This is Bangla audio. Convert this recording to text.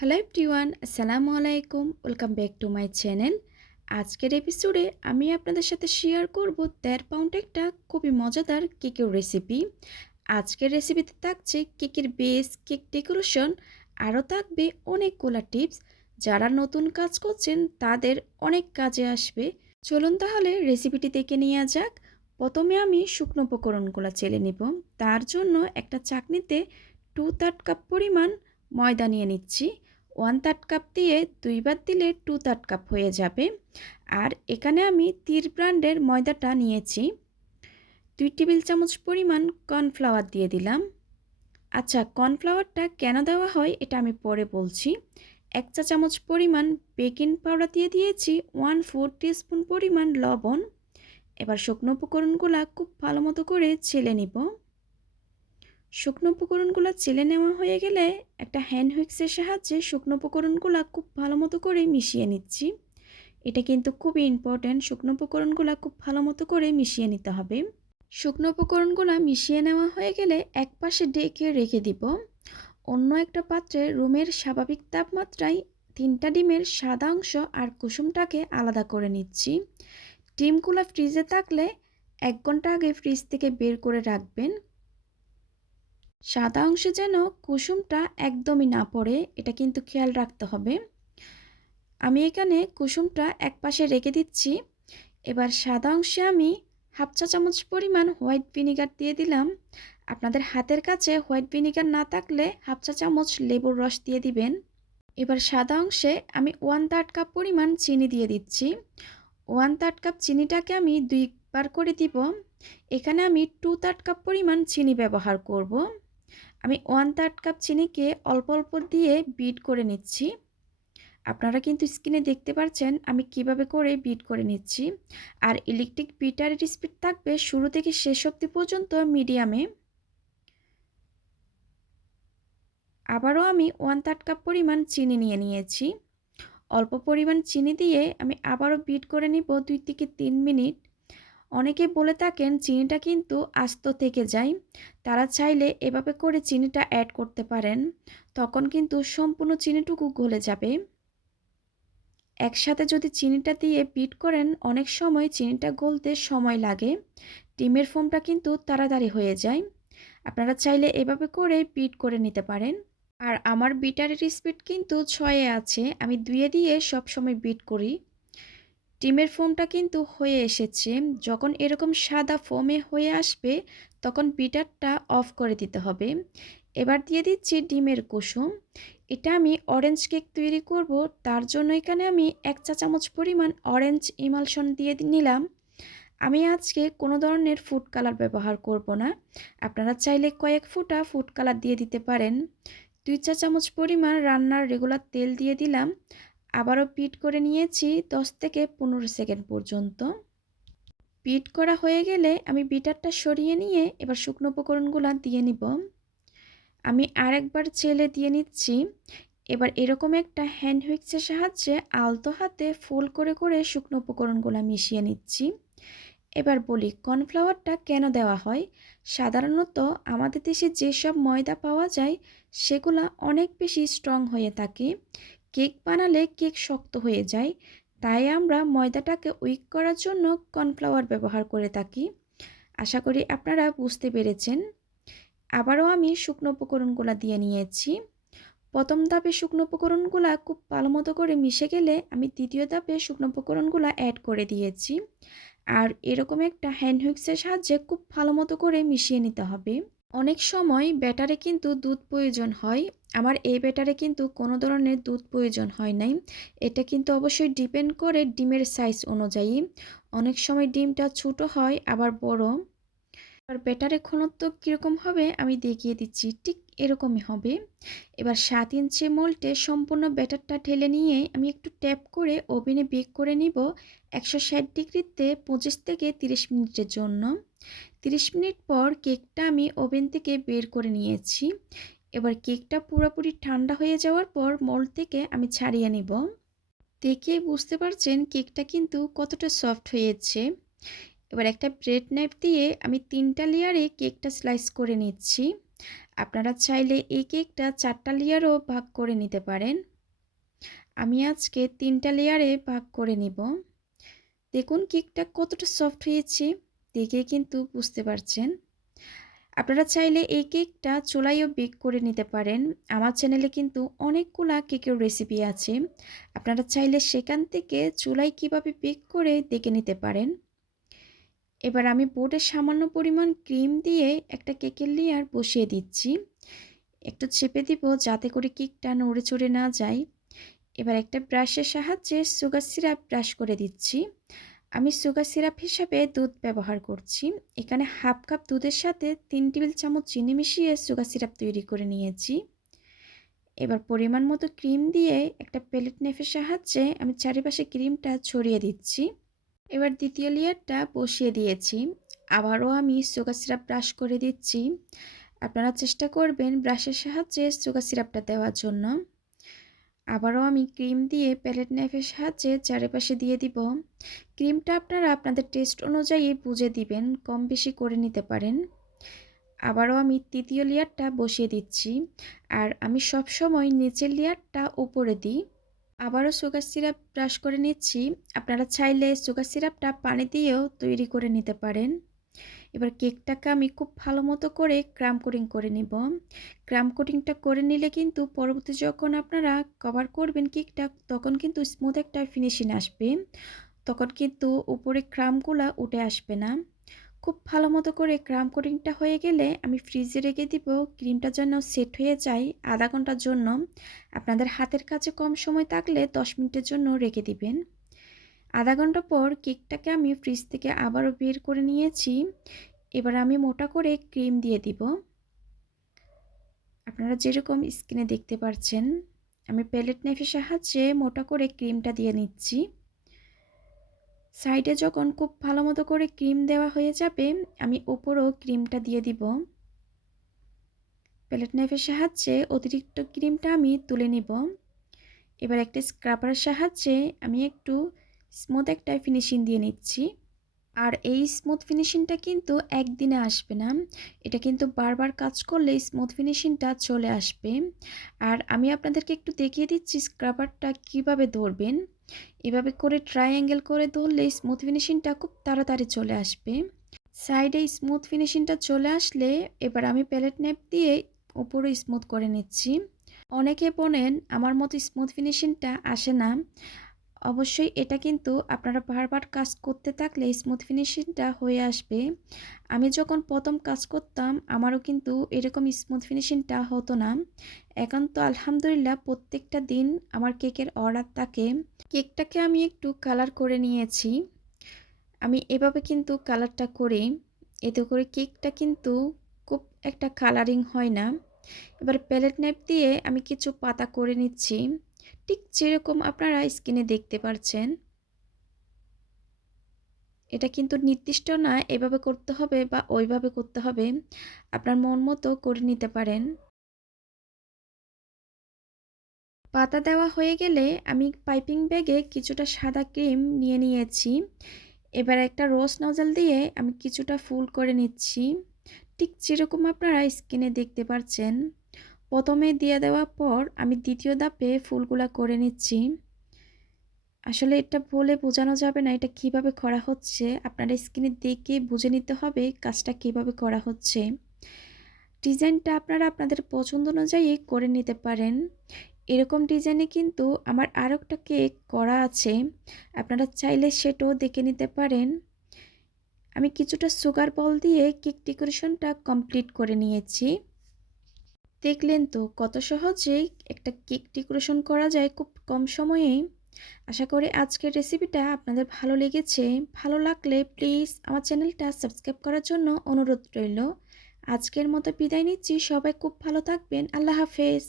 হ্যালো এভরিওয়ান, আসসালামু আলাইকুম। Welcome back to my channel. আজকের এপিসোডে আমি আপনাদের সাথে শেয়ার করব ১.৫ পাউন্ড একটা খুবই মজাদার কেকের রেসিপি। আজকের রেসিপিতে থাকছে কেকের বেস, কেক ডেকোরেশন, আরও থাকবে অনেকগুলো টিপস যারা নতুন কাজ করছেন তাদের অনেক কাজে আসবে। চলুন তাহলে রেসিপিটি দেখে নেওয়া যাক। প্রথমে আমি শুকনো উপকরণগুলো চেলে নিব। তার জন্য একটা চাকনিতে 2/3 কাপ পরিমাণ ময়দা নিয়ে নিচ্ছি। 1/3 কাপ দিয়ে 2 বার দিলে 2/3 কাপ হয়ে যাবে। আর এখানে আমি তীর ব্র্যান্ডের ময়দাটা নিয়েছি। 2 টেবিল চামচ পরিমাণ কর্নফ্লাওয়ার দিয়ে দিলাম। আচ্ছা, কর্নফ্লাওয়ারটা কেন দেওয়া হয় এটা আমি পরে বলছি। 1 চা চামচ পরিমাণ বেকিং পাউডার দিয়ে দিয়েছি, 1/4 টিস্পুন পরিমাণ লবণ। এবার শুকনো উপকরণগুলো খুব ভালো মতো করে চেলে নিব। শুকনো উপকরণগুলো চেলে নেওয়া হয়ে গেলে একটা হ্যান্ড হুইক্সের সাহায্যে শুকনো উপকরণগুলো খুব ভালো মতো করে মিশিয়ে নিচ্ছি। এটা কিন্তু খুবই ইম্পর্ট্যান্ট, শুকনো উপকরণগুলো খুব ভালো মতো করে মিশিয়ে নিতে হবে। শুকনো উপকরণগুলো মিশিয়ে নেওয়া হয়ে গেলে এক পাশে ঢেকে রেখে দিব। অন্য একটা পাত্রে রুমের স্বাভাবিক তাপমাত্রায় 3টা ডিমের সাদা অংশ আর কুসুমটাকে আলাদা করে নিচ্ছি। ডিমগুলো ফ্রিজে থাকলে 1 ঘন্টা আগে ফ্রিজ থেকে বের করে রাখবেন। সাদা অংশে যেন কুসুমটা একদমই না পড়ে, এটা কিন্তু খেয়াল রাখতে হবে। আমি এখানে কুসুমটা এক পাশে রেখে দিচ্ছি। এবার সাদা অংশে আমি 1/2 চা চামচ পরিমাণ হোয়াইট ভিনিগার দিয়ে দিলাম। আপনাদের হাতের কাছে হোয়াইট ভিনিগার না থাকলে 1/2 চা চামচ লেবুর রস দিয়ে দিবেন। এবার সাদা অংশে আমি 1/3 কাপ পরিমাণ চিনি দিয়ে দিচ্ছি। 1/3 কাপ চিনিটাকে আমি 2 বার করে দিব। এখানে আমি 2/3 কাপ পরিমাণ চিনি ব্যবহার করব। আমি 1/3 কাপ চিনিকে অল্প অল্প দিয়ে বিট করে নিচ্ছি। আপনারা কিন্তু স্ক্রিনে দেখতে পাচ্ছেন আমি কিভাবে করে বিট করে নিচ্ছি। আর ইলেকট্রিক বিটারের স্পিড থাকবে শুরু থেকে শেষ অবধি পর্যন্ত মিডিয়ামে। আবারও আমি 1/3 কাপ পরিমাণ চিনি নিয়ে নিয়েছি। অল্প পরিমাণ চিনি দিয়ে আমি আবারও বিট করে নিব 2 থেকে 3 মিনিট। অনেকে বলে থাকেন চিনিটা কিন্তু আস্ত থেকে যায়, তারা চাইলে এভাবে করে চিনিটা অ্যাড করতে পারেন, তখন কিন্তু সম্পূর্ণ চিনিটুকু গলে যাবে। একসাথে যদি চিনিটা দিয়ে বিট করেন অনেক সময় চিনিটা গলতে সময় লাগে, ডিমের ফোমটা কিন্তু তাড়াতাড়ি হয়ে যায়। আপনারা চাইলে এভাবে করে বিট করে নিতে পারেন। আর আমার বিটারের স্পিড কিন্তু 6-এ আছে, আমি 2-এ দিয়ে সবসময় বিট করি। ডিমের ফোমটা কিন্তু হয়ে এসেছে। যখন এরকম সাদা ফোমে হয়ে আসবে তখন বিটারটা অফ করে দিতে হবে। এবার দিয়ে দিচ্ছি ডিমের কুসুম। এটা আমি অরেঞ্জ কেক তৈরি করব, তার জন্য এখানে আমি 1 চা চামচ পরিমাণ অরেঞ্জ ইমালশন দিয়ে নিলাম। আমি আজকে কোনো ধরনের ফুড কালার ব্যবহার করব না, আপনারা চাইলে কয়েক ফোঁটা ফুড কালার দিয়ে দিতে পারেন। 2 চা চামচ পরিমাণ রান্নার রেগুলার তেল দিয়ে দিলাম। আবারও বিট করে নিয়েছি 10 থেকে 15 সেকেন্ড পর্যন্ত। বিট করা হয়ে গেলে আমি বিটারটা সরিয়ে নিয়ে এবার শুকনো উপকরণগুলো দিয়ে নিব। আমি আরেকবার চেলে দিয়ে নিচ্ছি। এবার এরকম একটা হ্যান্ড হুইক্সের সাহায্যে আলতো হাতে ফোল্ড করে করে শুকনো উপকরণগুলো মিশিয়ে নিচ্ছি। এবার বলি কর্নফ্লাওয়ারটা কেন দেওয়া হয়। সাধারণত আমাদের দেশে যেসব ময়দা পাওয়া যায় সেগুলো অনেক বেশি স্ট্রং হয়ে থাকে, কেক বানালে কেক শক্ত হয়ে যায়, তাই আমরা ময়দাটাকে উইক করার জন্য কর্নফ্লাওয়ার ব্যবহার করে থাকি। আশা করি আপনারা বুঝতে পেরেছেন। আবারও আমি শুকনো উপকরণগুলো দিয়ে নিয়েছি। প্রথম ধাপে শুকনো উপকরণগুলো খুব ভালো মতো করে মিশে গেলে আমি দ্বিতীয় ধাপে শুকনো উপকরণগুলো অ্যাড করে দিয়েছি। আর এরকম একটা হ্যান্ড হুইক্সের সাহায্যে খুব ভালো মতো করে মিশিয়ে নিতে হবে। অনেক সময় ব্যাটারে কিন্তু দুধ প্রয়োজন হয়, আমার এই ব্যাটারে কিন্তু কোনো ধরনের দুধ প্রয়োজন হয় নাই। এটা কিন্তু অবশ্যই ডিপেন্ড করে ডিমের সাইজ অনুযায়ী, অনেক সময় ডিমটা ছোট হয় আবার বড়। আর ব্যাটারের ঘনত্ব কীরকম হবে আমি দেখিয়ে দিচ্ছি, ঠিক এরকমই হবে। এবার 7 ইঞ্চি মোল্ডে সম্পূর্ণ ব্যাটারটা ঢেলে নিয়ে আমি একটু ট্যাপ করে ওভেনে বেক করে নিব 160 ডিগ্রিতে 25 থেকে 30 মিনিটের জন্য। 30 মিনিট পর কেকটা আমি ওভেন থেকে বের করে নিয়েছি। এবার কেকটা পুরোপুরি ঠান্ডা হয়ে যাওয়ার পর মোল্ড থেকে আমি ছাড়িয়ে নিব। দেখে বুঝতে পারছেন কেকটা কিন্তু কতটা সফট হয়েছে। এবার একটা ব্রেড নাইফ দিয়ে আমি 3টা লেয়ারে কেকটা স্লাইস করে নিচ্ছি। আপনারা চাইলে এই কেকটা 4টা লেয়ারও ভাগ করে নিতে পারেন। আমি আজকে 3টা লেয়ারে ভাগ করে নিব। দেখুন কেকটা কতটা সফট হয়েছে, দেখে কিন্তু বুঝতে পারছেন। আপনারা চাইলে এই কেকটা চুলায়ও বেক করে নিতে পারেন। আমার চ্যানেলে কিন্তু অনেকগুলা কেকের রেসিপি আছে। আপনারা চাইলে সেখান থেকে চুলায় কিভাবে বেক করে দেখে নিতে পারেন। এবার আমি বোর্ডে সামান্য পরিমাণ ক্রিম দিয়ে একটা কেকের লেয়ার বসিয়ে দিচ্ছি। একটু চেপে দিব যাতে করে কেকটা নড়ে চড়ে না যায়। এবার একটা ব্রাশের সাহায্যে সুগার সিরাপ ব্রাশ করে দিচ্ছি। আমি সুগার সিরাপ হিসাবে দুধ ব্যবহার করছি। এখানে হাফ কাপ দুধের সাথে 3 টেবিল চামচ চিনি মিশিয়ে সুগার সিরাপ তৈরি করে নিয়েছি। এবার পরিমাণ মতো ক্রিম দিয়ে একটা প্লেট নাইফের সাহায্যে আমি চারিপাশে ক্রিমটা ছড়িয়ে দিচ্ছি। এবার দ্বিতীয় লেয়ারটা বসিয়ে দিয়েছি। আবারও আমি সুগার সিরাপ ব্রাশ করে দিচ্ছি। আপনারা চেষ্টা করবেন ব্রাশের সাহায্যে সুগার সিরাপটা দেওয়ার জন্য। আবারও আমি ক্রিম দিয়ে প্যালেট নাইফের সাহায্যে চারিপাশে দিয়ে দিব। ক্রিমটা আপনারা আপনাদের টেস্ট অনুযায়ী বুঝে দিবেন, কম বেশি করে নিতে পারেন। আবারও আমি তৃতীয় লেয়ারটা বসিয়ে দিচ্ছি, আর আমি সব সময় নিচের লেয়ারটা উপরে দিই। আবারও সুগার সিরাপ ব্রাশ করে নিচ্ছি। আপনারা চাইলে সুগার সিরাপটা পানি দিয়েও তৈরি করে নিতে পারেন। এবার কেকটাকে আমি খুব ভালো মতো করে ক্রাম কোটিং করে নিব। ক্রাম কোটিংটা করে নিলে কিন্তু পরবর্তী যখন আপনারা কভার করবেন কেকটা, তখন কিন্তু স্মুথ একটা ফিনিশিং আসবে। তখন কিন্তু উপরে ক্রামগুলা উঠে আসবে না। খুব ভালো মতো করে ক্রাম কোটিংটা হয়ে গেলে আমি ফ্রিজে রেখে দিব, ক্রিমটা যেন সেট হয়ে যায় আধা ঘন্টার জন্য। আপনাদের হাতের কাছে কম সময় থাকলে 10 মিনিটের জন্য রেখে দিবেন। আধা ঘন্টা পর কেকটাকে আমি ফ্রিজ থেকে আবারও বের করে নিয়েছি। এবার আমি মোটা করে ক্রিম দিয়ে দিব। আপনারা যেরকম স্ক্রিনে দেখতে পাচ্ছেন, আমি প্যালেট নাইফের সাহায্যে মোটা করে ক্রিমটা দিয়ে নিচ্ছি। সাইডে যখন খুব ভালো মতো করে ক্রিম দেওয়া হয়ে যাবে, আমি উপরও ক্রিমটা দিয়ে দিব। প্যালেট নাইফের সাহায্যে অতিরিক্ত ক্রিমটা আমি তুলে নিব। এবার একটা স্ক্রাবারের সাহায্যে আমি একটু স্মুথ একটা ফিনিশিং দিয়ে নিচ্ছি। আর এই স্মুথ ফিনিশিংটা কিন্তু একদিনে আসবে না, এটা কিন্তু বারবার কাজ করলে স্মুথ ফিনিশিংটা চলে আসবে। আর আমি আপনাদেরকে একটু দেখিয়ে দিচ্ছি স্ক্রাবারটা কিভাবে ধরবেন। এভাবে করে ট্রায়াঙ্গেল করে ধরলে স্মুথ ফিনিশিংটা খুব তাড়াতাড়ি চলে আসবে। সাইডে স্মুথ ফিনিশিংটা চলে আসলে এবার আমি প্যালেট নাইফ দিয়ে উপরে স্মুথ করে নিচ্ছি। অনেকে বলেন আমার মতো স্মুথ ফিনিশিংটা আসে না। অবশ্যই এটা কিন্তু আপনারা বারবার কাজ করতে থাকলে স্মুথ ফিনিশিংটা হয়ে আসবে। আমি যখন প্রথম কাজ করতাম আমারও কিন্তু এরকম স্মুথ ফিনিশিংটা হতো না। এখন তো আলহামদুলিল্লাহ প্রত্যেকটা দিন আমার কেকের অর্ডার থাকে। কেকটাকে আমি একটু কালার করে নিয়েছি। আমি এভাবে কিন্তু কালারটা করি, এতে করে কেকটা কিন্তু খুব একটা কালারিং হয় না। এবার প্যালেট নাইফ দিয়ে আমি কিছু পাতা করে নিচ্ছি, ঠিক যেরকম আপনারা স্ক্রিনে দেখতে পাচ্ছেন। এটা কিন্তু নির্দিষ্ট না এভাবে করতে হবে বা ওইভাবে করতে হবে, আপনার মন মতো করে নিতে পারেন। পাতা দেওয়া হয়ে গেলে আমি পাইপিং ব্যাগে কিছুটা সাদা ক্রিম নিয়ে নিয়েছি। এবার একটা রোজ নজল দিয়ে আমি কিছুটা ফুল করে নিচ্ছি, ঠিক যেরকম আপনারা স্ক্রিনে দেখতে পাচ্ছেন। প্রথমে দিয়ে দেওয়ার পর আমি দ্বিতীয় ধাপে ফুলগুলা করে নিচ্ছি। আসলে এটা বলে বোঝানো যাবে না এটা কিভাবে করা হচ্ছে, আপনারা স্ক্রিনে দেখে বুঝে নিতে হবে কাজটা কিভাবে করা হচ্ছে। ডিজাইনটা আপনারা আপনাদের পছন্দ অনুযায়ী করে নিতে পারেন। এরকম ডিজাইনে কিন্তু আমার আরও একটা কেক করা আছে, আপনারা চাইলে সেটাও দেখে নিতে পারেন। আমি কিছুটা সুগার বল দিয়ে কেক ডেকোরেশনটা কমপ্লিট করে নিয়েছি। দেখলেন তো কত সহজেই একটা কেক ডেকোরেশন করা যায় খুব কম সময়েই। আশা করি আজকের রেসিপিটা আপনাদের ভালো লেগেছে। ভালো লাগলে প্লিজ আমার চ্যানেলটা সাবস্ক্রাইব করার জন্য অনুরোধ রইল। আজকের মতো বিদায় নিচ্ছি, সবাই খুব ভালো থাকবেন। আল্লাহ হাফেজ।